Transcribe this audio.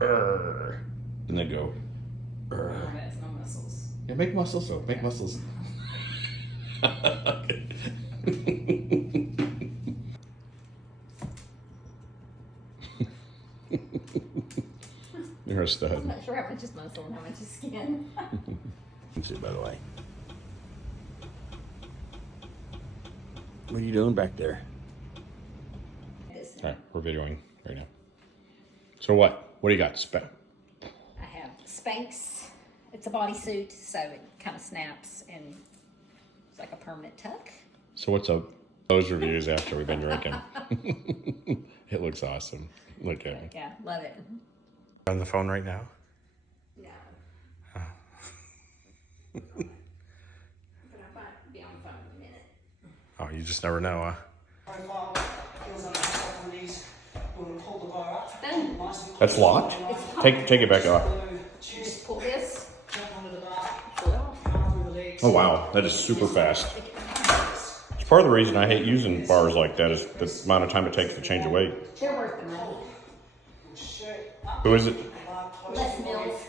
And then go. No, that's no muscles. Yeah, make muscles though. Make muscles. Okay. You're a stud. I'm not sure how much is muscle and how much is skin. Let's see, by the way. What are you doing back there? All right, we're videoing right now. So what? What do you got? I have Spanx. It's a bodysuit, so it kind of snaps and it's like a permanent tuck. So what's up? Those reviews after we've been drinking. It looks awesome. Look at me. Yeah, love it. On the phone right now? No. But I might be on the phone in a minute. Oh, you just never know, huh? Done. That's locked? Take it back off. Just pull this. Pull it off. Oh wow, that is super fast. It's part of the reason I hate using bars like that is the amount of time it takes to change a weight. They're worth the money. Who is it? Les Mills.